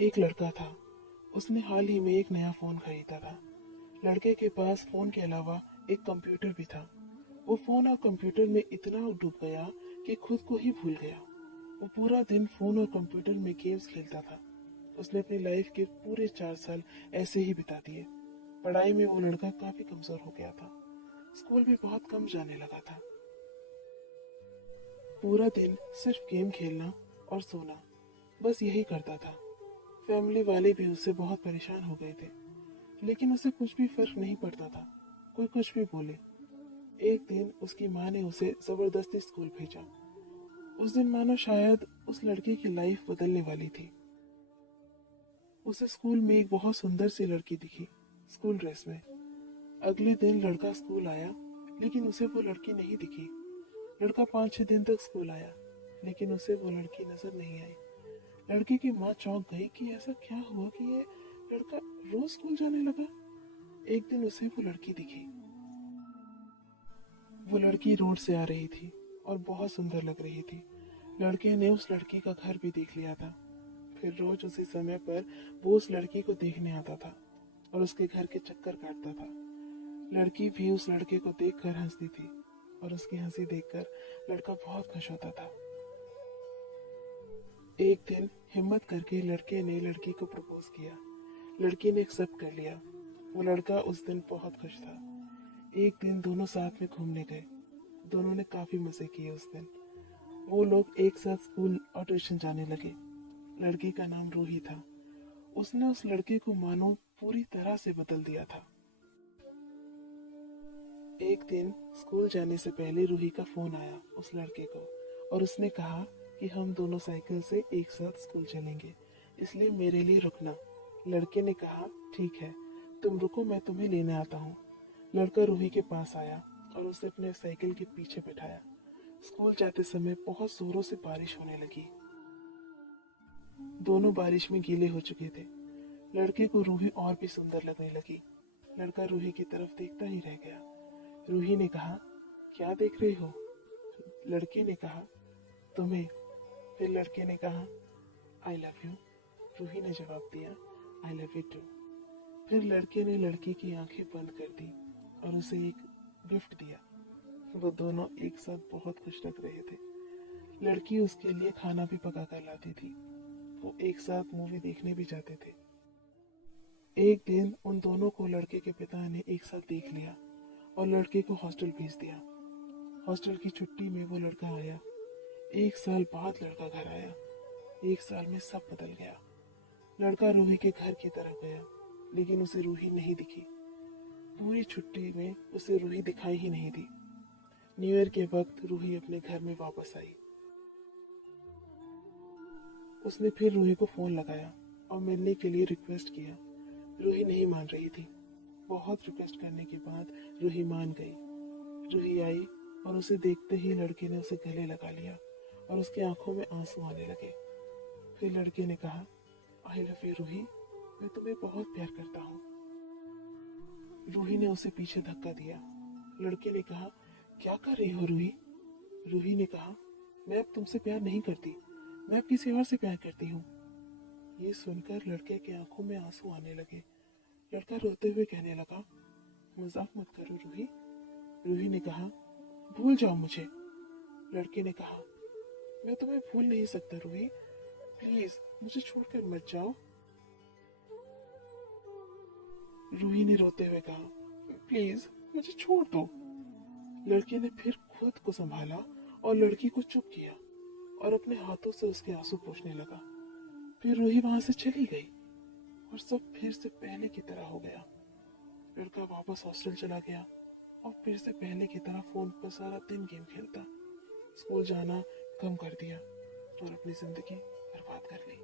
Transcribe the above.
एक लड़का था। उसने हाल ही में एक नया फोन खरीदा था। लड़के के पास फोन के अलावा एक कंप्यूटर भी था। वो फोन और कंप्यूटर में इतना डूब गया कि खुद को ही भूल गया। वो पूरा दिन फोन और कंप्यूटर में गेम्स खेलता था। उसने अपनी लाइफ के पूरे 4 साल ऐसे ही बिता दिए। पढ़ाई में वो लड़का काफी कमजोर हो गया था। स्कूल भी बहुत कम जाने लगा था। पूरा दिन सिर्फ गेम खेलना और सोना, बस यही करता था। फैमिली वाले भी उससे बहुत परेशान हो गए थे, लेकिन उसे कुछ भी फर्क नहीं पड़ता था, कोई कुछ भी बोले। एक दिन उसकी माँ ने उसे जबरदस्ती स्कूल भेजा। उस दिन मानो शायद उस लड़के की लाइफ बदलने वाली थी। उसे स्कूल में एक बहुत सुंदर सी लड़की दिखी, स्कूल ड्रेस में। अगले दिन लड़का स्कूल आया, लेकिन उसे वो लड़की नहीं दिखी। लड़का 5-6 दिन तक स्कूल आया, लेकिन उसे वो लड़की नजर नहीं आई। लड़के की माँ चौंक गई कि ऐसा क्या हुआ कि ये लड़का रोज स्कूल जाने लगा। एक दिन उसे वो लड़की दिखी। वो लड़की रोड से आ रही थी और बहुत सुंदर लग रही थी। लड़के ने उस लड़की का घर भी देख लिया था। फिर रोज उसी समय पर वो उस लड़की को देखने आता था और उसके घर के चक्कर काटता था। लड़की भी उस लड़के को देखकर हंसती थी और उसकी हंसी देखकर लड़का बहुत खुश होता था। एक दिन हिम्मत करके लड़के ने लड़की को प्रपोज किया। लड़की ने एक्सेप्ट कर लिया। वो लड़का उस दिन बहुत खुश था। एक दिन दोनों साथ में घूमने गए। दोनों ने काफी मजे किए उस दिन। वो लोग एक साथ स्कूल और ट्यूशन जाने लगे। लड़की का नाम रूही था। उसने उस लड़के को मानो पूरी तरह से बदल दिया था। एक दिन स्कूल जाने से पहले रूही का फोन आया उस लड़के को, और उसने कहा कि हम दोनों साइकिल से एक साथ स्कूल चलेंगे, इसलिए मेरे लिए रुकना। लड़के ने कहा ठीक है, तुम रुको, मैं तुम्हें लेने आता हूँ। लड़का रूही के पास आया और उसे अपने साइकिल के पीछे बिठाया। स्कूल जाते समय बहुत जोरों से बारिश होने लगी। दोनों बारिश में गीले हो चुके थे। लड़के को रूही और भी सुंदर लगने लगी। लड़का रूही की तरफ देखता ही रह गया। रूही ने कहा, क्या देख रही हो? लड़के ने कहा, तुम्हें। फिर लड़के ने कहा, आई लव यू। रूही ने जवाब दिया, आई लव यू टू। फिर लड़के ने लड़की की आंखें बंद कर दी और उसे एक गिफ्ट दिया। वो दोनों एक साथ बहुत खुश लग रहे थे। लड़की उसके लिए खाना भी पका कर लाती थी। वो एक साथ मूवी देखने भी जाते थे। एक दिन उन दोनों को लड़के के पिता ने एक साथ देख लिया और लड़के को हॉस्टल भेज दिया। हॉस्टल की छुट्टी में वो लड़का आया। 1 साल बाद लड़का घर आया। 1 साल में सब बदल गया। लड़का रूही के घर की तरफ गया, लेकिन उसे रूही नहीं दिखी। पूरी छुट्टी में उसे रूही दिखाई ही नहीं दी। न्यू ईयर के वक्त रूही अपने घर में वापस आई। उसने फिर रूही को फोन लगाया और मिलने के लिए रिक्वेस्ट किया। रूही नहीं मान रही थी। बहुत रिक्वेस्ट करने के बाद रूही मान गई। रूही आई और उसे देखते ही लड़के ने उसे गले लगा लिया और उसकी आंखों में आंसू आने लगे। फिर लड़के ने कहा, आई लव यू रूही, मैं तुम्हें बहुत प्यार करता हूँ। रूही ने उसे पीछे धक्का दिया। लड़के ने कहा, क्या कर रही हो रूही? रूही ने कहा, मैं अब तुमसे प्यार नहीं करती, मैं अब किसी और से प्यार करती हूँ। ये सुनकर लड़के की आंखों में आंसू आने लगे। लड़का रोते हुए कहने लगा, मजाक मत करो रूही। रूही ने कहा, भूल जाओ मुझे। लड़के ने कहा, मैं तुम्हें भूल नहीं सकता रूही, प्लीज मुझे छोड़कर मत जाओ। रूही ने रोते हुए कहा, प्लीज मुझे छोड़ दो। लड़के ने फिर खुद को संभाला और लड़की को चुप किया और अपने हाथों से उसके आंसू पोंछने लगा। फिर रूही वहां से चली गई और सब फिर से पहले की तरह हो गया। लड़का वापस हॉस्टल चला गया और फिर से पहले की तरह फोन पर सारा दिन गेम खेलता। स्कूल जाना कम कर दिया और अपनी जिंदगी बर्बाद कर ली।